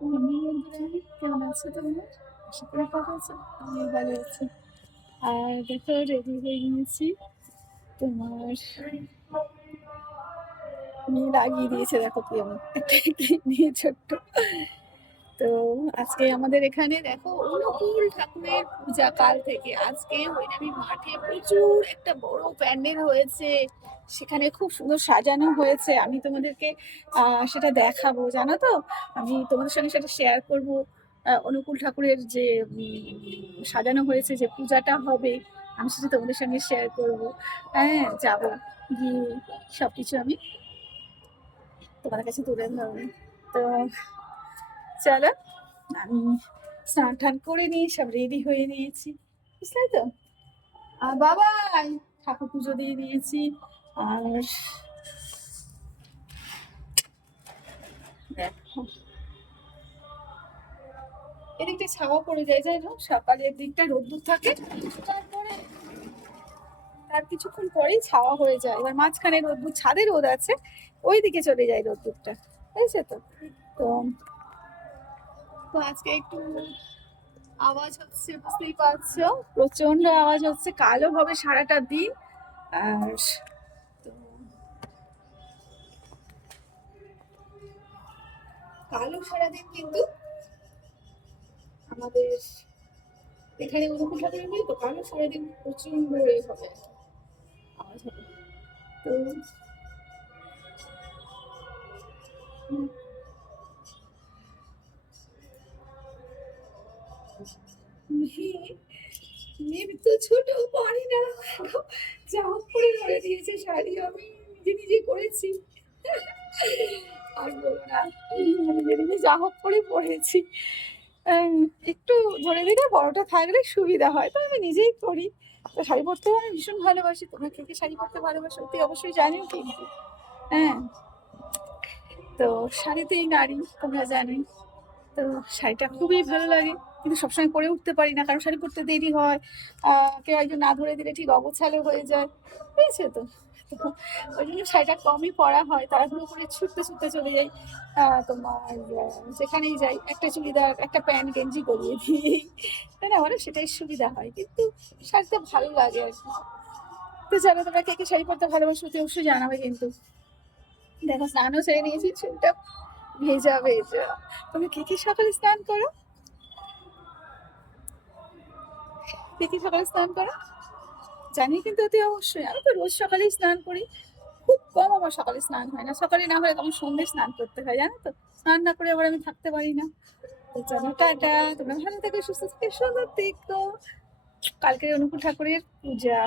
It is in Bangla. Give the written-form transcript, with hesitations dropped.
বন্ধুরা, কেমন আছো তোমরা? আশা করি ভালো আছো। আমিও ভালো আছি। আর দেখো, রেডি হয়ে নিয়েছি। তোমার মেয়ে লাগিয়ে দিয়েছে, দেখো কি আমি একটা নিয়ে ছোট্ট। তো আজকে আমাদের এখানে দেখো অনুকূল ঠাকুরের পূজা কাল থেকে আজকে হরিনামি মাঠে প্রচুর একটা বড় প্যান্ডেল হয়েছে। সেখানে খুব সুন্দর সাজানো হয়েছে। আমি তোমাদেরকে সেটা দেখাবো, জানো তো। আমি তোমাদের সঙ্গে সেটা শেয়ার করব। অনুকূল ঠাকুরের যে সাজানো হয়েছে, যে পূজাটা হবে, আমি সেটা তোমাদের সঙ্গে শেয়ার করব। হ্যাঁ, যাবো, গিয়ে সবকিছু আমি তোমাদের কাছে তুলে ধরবো। তো চলো, আমি স্নান টান করে নিয়ে সব রেডি হয়ে নিয়েছি, বুঝলে তো। আর বাবাই ঠাকুর পুজো দিয়ে দিয়েছি। আর দেখো, এদিকটা ছাওয়া পড়ে যায়, যাই না, সকালের দিকটা রোদ্দুর থাকে, তারপরে তার কিছুক্ষণ পরেই ছাওয়া হয়ে যায়। এবার মাঝখানে রোদ্দুর, ছাদে রোদ আছে, ওই দিকে চলে যায় রোদ্দুরটা, বুঝেছে তো। তো তো আজকে একটু আওয়াজ হচ্ছে, বুঝতেই পারছো, প্রচন্ড আওয়াজ হচ্ছে, কালো হবে সারাটা দিন। আর তো কালো সারাদিন কিন্তু আমাদের এখানে অনুকূল ঠাকুরের নেই তো, কালো সারাদিন প্রচন্ড হবে, আওয়াজ হবে। তো মেয়ে তো ছোট, পারি না, যা হোক করে ধরে দিয়েছে শাড়ি, আমি নিজে নিজে করেছি। আর বলো না, নিজে নিজে যা হোক করে পড়েছি। একটু ধরে দিলে বড়টা থাকলে সুবিধা হয়, তো আমি নিজেই করি। তো শাড়ি পরতেও আমি ভীষণ ভালোবাসি। তোমরা কে কে শাড়ি পরতে ভালোবাসো অতি অবশ্যই জানিও কিন্তু। হ্যাঁ, তো শাড়িতেই নারী, তোমরা জানোই। তো শাড়িটা খুবই ভালো লাগে, কিন্তু সবসময় পরে উঠতে পারি না, কারণ শাড়ি পরতে দেরি হয়। কেউ একজন না ধরে দিলে ঠিক অগোছালো হয়ে যায়, বুঝেছো তো। তো ওই জন্য শাড়িটা কমই পরা হয়, তাড়াহুড়ো করে ছুটতে ছুটতে চলে যাই। তোমার যেখানেই যাই একটা চুড়িদার, একটা প্যান্ট গেঞ্জি গলিয়ে দিই, তাই না, বলো, সেটাই সুবিধা হয়, কিন্তু শাড়িটা ভালো লাগে আর কি। তো জানো, তোমরা কে কে শাড়ি পরতে ভালোবাসো অতি অবশ্যই জানাবে কিন্তু। দেখো, স্নানও সেরে নিয়েছি, চুলটা ভেজা ভেজা। তুমি কে কে সকালে স্নান করো? কে কে সকালে স্নান করো জানি কিন্তু অতি অবশ্যই। আমি তো রোজ সকালেই স্নান করি, খুব কম আমার সকালে স্নান হয় না। সকালে না হলে তখন সন্ধ্যে স্নান করতে হয়, জানো তো। স্নান না করে আবার আমি থাকতে পারি না। তো চলো, টাটা, তোমরা ভালো থেকো, সুস্থ থেকো, সুন্দর থেকো। কালকে অনুকূল ঠাকুরের পূজা।